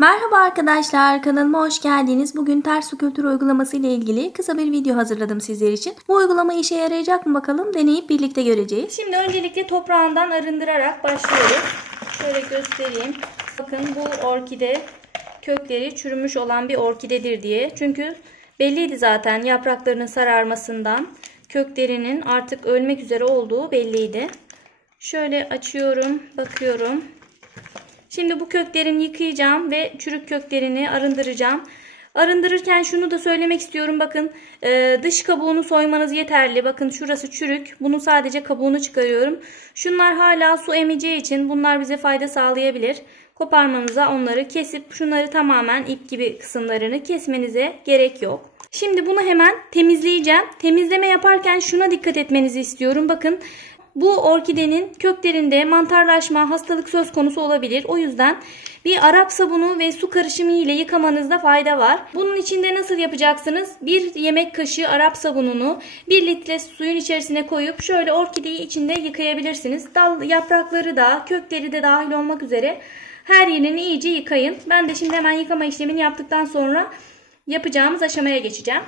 Merhaba arkadaşlar, kanalıma hoş geldiniz. Bugün ters su kültürü uygulaması ile ilgili kısa bir video hazırladım sizler için. Bu uygulama işe yarayacak mı bakalım, deneyip birlikte göreceğiz. Şimdi öncelikle toprağından arındırarak başlıyoruz. Şöyle göstereyim. Bakın bu orkide kökleri çürümüş olan bir orkidedir diye. Çünkü belliydi zaten yapraklarının sararmasından, köklerinin artık ölmek üzere olduğu belliydi. Şöyle açıyorum, bakıyorum. Şimdi bu köklerini yıkayacağım ve çürük köklerini arındıracağım. Arındırırken şunu da söylemek istiyorum. Bakın dış kabuğunu soymanız yeterli. Bakın şurası çürük. Bunun sadece kabuğunu çıkarıyorum. Şunlar hala su emeceği için bunlar bize fayda sağlayabilir. Koparmanıza onları kesip şunları tamamen ip gibi kısımlarını kesmenize gerek yok. Şimdi bunu hemen temizleyeceğim. Temizleme yaparken şuna dikkat etmenizi istiyorum. Bakın. Bu orkidenin köklerinde mantarlaşma, hastalık söz konusu olabilir. O yüzden bir Arap sabunu ve su karışımı ile yıkamanızda fayda var. Bunun için de nasıl yapacaksınız? 1 yemek kaşığı Arap sabununu 1 litre suyun içerisine koyup şöyle orkideyi içinde yıkayabilirsiniz. Dal yaprakları da, kökleri de dahil olmak üzere her yerini iyice yıkayın. Ben de şimdi hemen yıkama işlemini yaptıktan sonra yapacağımız aşamaya geçeceğim.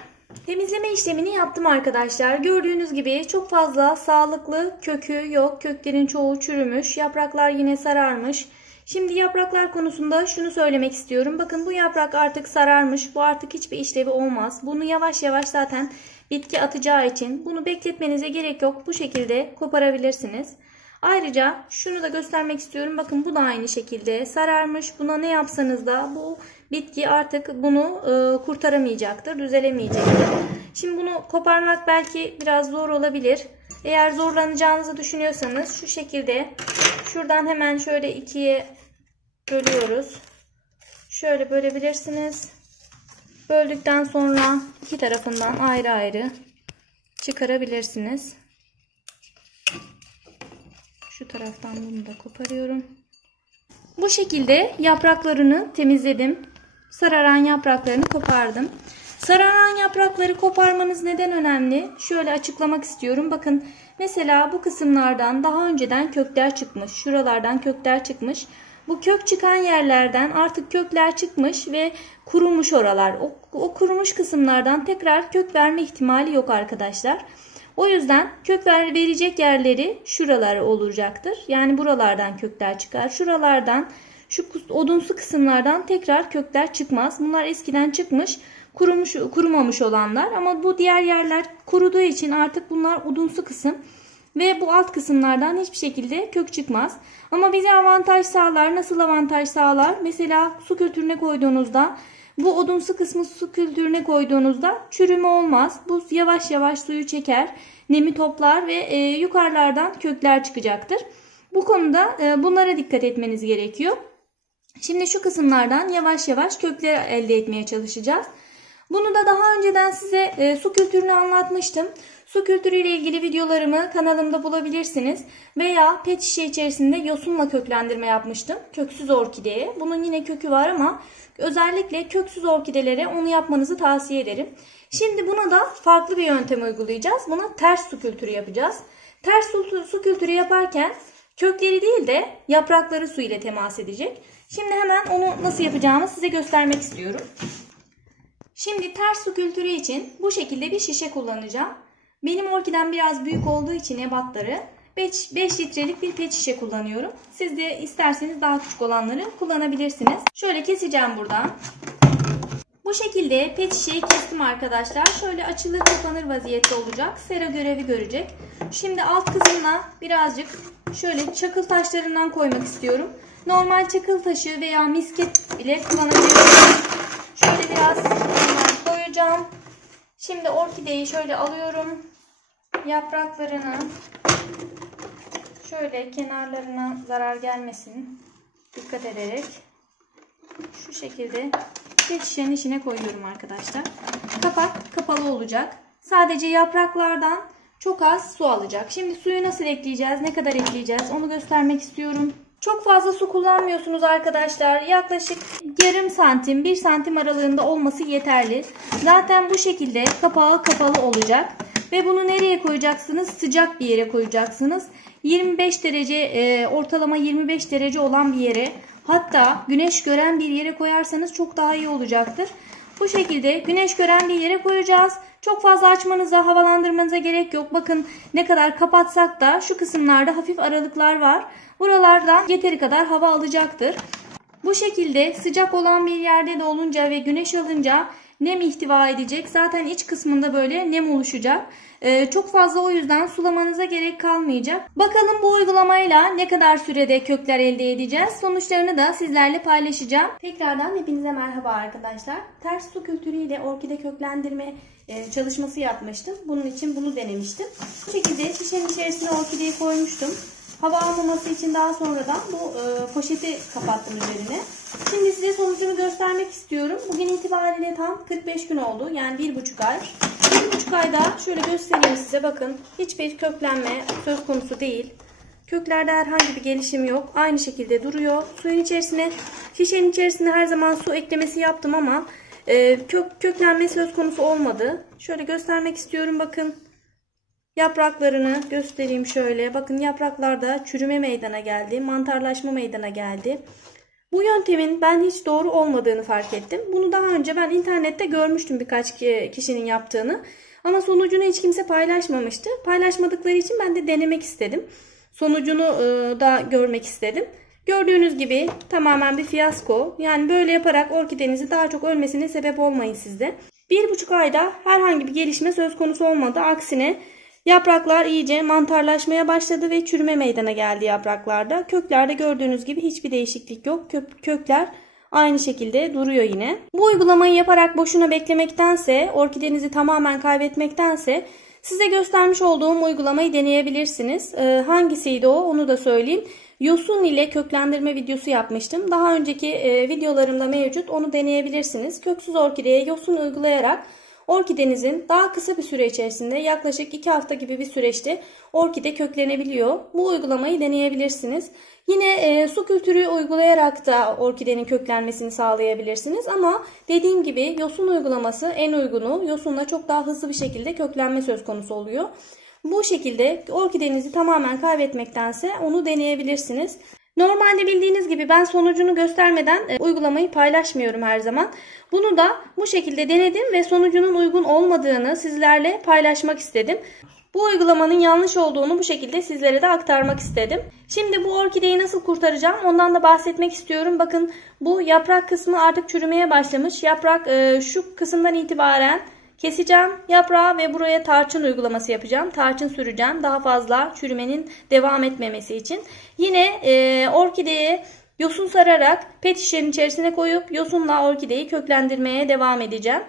Temizleme işlemini yaptım arkadaşlar. Gördüğünüz gibi çok fazla sağlıklı kökü yok. Köklerin çoğu çürümüş. Yapraklar yine sararmış. Şimdi yapraklar konusunda şunu söylemek istiyorum. Bakın bu yaprak artık sararmış. Bu artık hiçbir işlevi olmaz. Bunu yavaş yavaş zaten bitki atacağı için bunu bekletmenize gerek yok. Bu şekilde koparabilirsiniz. Ayrıca şunu da göstermek istiyorum. Bakın bu da aynı şekilde sararmış. Buna ne yapsanız da bu bitki artık bunu kurtaramayacaktır, düzelemeyecektir. Şimdi bunu koparmak belki biraz zor olabilir. Eğer zorlanacağınızı düşünüyorsanız şu şekilde şuradan hemen şöyle ikiye bölüyoruz. Şöyle bölebilirsiniz. Böldükten sonra iki tarafından ayrı ayrı çıkarabilirsiniz. Şu taraftan bunu da koparıyorum. Bu şekilde yapraklarını temizledim. Sararan yapraklarını kopardım. Sararan yaprakları koparmanız neden önemli? Şöyle açıklamak istiyorum. Bakın mesela bu kısımlardan daha önceden kökler çıkmış. Şuralardan kökler çıkmış. Bu kök çıkan yerlerden artık kökler çıkmış ve kurumuş oralar. O kurumuş kısımlardan tekrar kök verme ihtimali yok arkadaşlar. O yüzden kök verecek yerleri şuralar olacaktır. Yani buralardan kökler çıkar. Şuralardan, şu odunsu kısımlardan tekrar kökler çıkmaz. Bunlar eskiden çıkmış, kurumamış olanlar. Ama bu diğer yerler kuruduğu için artık bunlar odunsu kısım. Ve bu alt kısımlardan hiçbir şekilde kök çıkmaz. Ama bize avantaj sağlar. Nasıl avantaj sağlar? Mesela su kültürüne koyduğunuzda, bu odunsu kısmı su kültürüne koyduğunuzda çürüme olmaz. Bu yavaş yavaş suyu çeker, nemi toplar ve yukarılardan kökler çıkacaktır. Bu konuda bunlara dikkat etmeniz gerekiyor. Şimdi şu kısımlardan yavaş yavaş kökler elde etmeye çalışacağız. Bunu da daha önceden size su kültürünü anlatmıştım. Su kültürü ile ilgili videolarımı kanalımda bulabilirsiniz. Veya pet şişe içerisinde yosunla köklendirme yapmıştım. Köksüz orkideye. Bunun yine kökü var ama özellikle köksüz orkidelere onu yapmanızı tavsiye ederim. Şimdi buna da farklı bir yöntem uygulayacağız. Buna ters su kültürü yapacağız. Ters su kültürü yaparken kökleri değil de yaprakları su ile temas edecek. Şimdi hemen onu nasıl yapacağımı size göstermek istiyorum. Şimdi ters su kültürü için bu şekilde bir şişe kullanacağım. Benim orkidem biraz büyük olduğu için ebatları 5 litrelik bir pet şişe kullanıyorum. Siz de isterseniz daha küçük olanları kullanabilirsiniz. Şöyle keseceğim buradan. Bu şekilde pet şişeyi kestim arkadaşlar. Şöyle açılır kapanır vaziyette olacak. Sera görevi görecek. Şimdi alt kısmına birazcık şöyle çakıl taşlarından koymak istiyorum. Normal çakıl taşı veya misket bile kullanabilirsiniz. Şöyle biraz koyacağım. Şimdi orkideyi şöyle alıyorum. Yapraklarını şöyle kenarlarına zarar gelmesin dikkat ederek şu şekilde pet şişenin içine koyuyorum arkadaşlar. Kapak kapalı olacak. Sadece yapraklardan çok az su alacak. Şimdi suyu nasıl ekleyeceğiz, ne kadar ekleyeceğiz onu göstermek istiyorum. Çok fazla su kullanmıyorsunuz arkadaşlar. Yaklaşık yarım santim, 1 santim aralığında olması yeterli. Zaten bu şekilde kapağı kapalı olacak. Ve bunu nereye koyacaksınız? Sıcak bir yere koyacaksınız. 25 derece, ortalama 25 derece olan bir yere. Hatta güneş gören bir yere koyarsanız çok daha iyi olacaktır. Bu şekilde güneş gören bir yere koyacağız. Çok fazla açmanıza, havalandırmanıza gerek yok. Bakın ne kadar kapatsak da şu kısımlarda hafif aralıklar var. Buralardan yeteri kadar hava alacaktır. Bu şekilde sıcak olan bir yerde de olunca ve güneş alınca nem ihtiva edecek. Zaten iç kısmında böyle nem oluşacak. Çok fazla o yüzden sulamanıza gerek kalmayacak. Bakalım bu uygulamayla ne kadar sürede kökler elde edeceğiz. Sonuçlarını da sizlerle paylaşacağım. Tekrardan hepinize merhaba arkadaşlar. Ters su kültürüyle orkide köklendirme çalışması yapmıştım. Bunun için bunu denemiştim. Bu şekilde şişenin içerisine orkideyi koymuştum. Hava almaması için daha sonradan bu poşeti kapattım üzerine. Şimdi size sonucunu göstermek istiyorum. Bugün itibariyle tam 45 gün oldu. Yani 1,5 ay. 1,5 ayda şöyle göstereyim size. Bakın hiçbir köklenme söz konusu değil. Köklerde herhangi bir gelişim yok. Aynı şekilde duruyor. Suyun içerisine, şişenin içerisine her zaman su eklemesi yaptım ama köklenme söz konusu olmadı. Şöyle göstermek istiyorum. Bakın. Yapraklarını göstereyim şöyle. Bakın yapraklarda çürüme meydana geldi. Mantarlaşma meydana geldi. Bu yöntemin ben hiç doğru olmadığını fark ettim. Bunu daha önce ben internette görmüştüm birkaç kişinin yaptığını. Ama sonucunu hiç kimse paylaşmamıştı. Paylaşmadıkları için ben de denemek istedim. Sonucunu da görmek istedim. Gördüğünüz gibi tamamen bir fiyasko. Yani böyle yaparak orkidenizin daha çok ölmesine sebep olmayın siz de. 1,5 ayda herhangi bir gelişme söz konusu olmadı. Aksine yapraklar iyice mantarlaşmaya başladı ve çürüme meydana geldi yapraklarda. Köklerde gördüğünüz gibi hiçbir değişiklik yok. Kökler aynı şekilde duruyor yine. Bu uygulamayı yaparak boşuna beklemektense, orkidenizi tamamen kaybetmektense size göstermiş olduğum uygulamayı deneyebilirsiniz. Hangisiydi o onu da söyleyeyim. Yosun ile köklendirme videosu yapmıştım. Daha önceki videolarımda mevcut, onu deneyebilirsiniz. Köksüz orkideye yosun uygulayarak orkidenizin daha kısa bir süre içerisinde yaklaşık 2 hafta gibi bir süreçte orkide köklenebiliyor. Bu uygulamayı deneyebilirsiniz. Yine su kültürü uygulayarak da orkidenin köklenmesini sağlayabilirsiniz. Ama dediğim gibi yosun uygulaması en uygunu. Yosunla çok daha hızlı bir şekilde köklenme söz konusu oluyor. Bu şekilde orkidenizi tamamen kaybetmektense onu deneyebilirsiniz. Normalde bildiğiniz gibi ben sonucunu göstermeden uygulamayı paylaşmıyorum her zaman. Bunu da bu şekilde denedim ve sonucunun uygun olmadığını sizlerle paylaşmak istedim. Bu uygulamanın yanlış olduğunu bu şekilde sizlere de aktarmak istedim. Şimdi bu orkideyi nasıl kurtaracağım ondan da bahsetmek istiyorum. Bakın bu yaprak kısmı artık çürümeye başlamış. Yaprak şu kısımdan itibaren keseceğim yaprağı ve buraya tarçın uygulaması yapacağım. Tarçın süreceğim daha fazla çürümenin devam etmemesi için. Yine orkideye yosun sararak pet şişenin içerisine koyup yosunla orkideyi köklendirmeye devam edeceğim.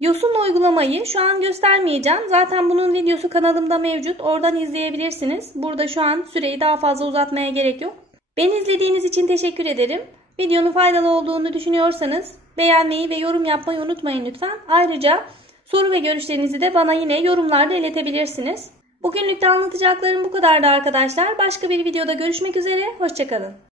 Yosun uygulamayı şu an göstermeyeceğim. Zaten bunun videosu kanalımda mevcut. Oradan izleyebilirsiniz. Burada şu an süreyi daha fazla uzatmaya gerek yok. Beni izlediğiniz için teşekkür ederim. Videonun faydalı olduğunu düşünüyorsanız beğenmeyi ve yorum yapmayı unutmayın lütfen. Ayrıca soru ve görüşlerinizi de bana yine yorumlarda iletebilirsiniz. Bugünlük de anlatacaklarım bu kadardı arkadaşlar. Başka bir videoda görüşmek üzere. Hoşça kalın.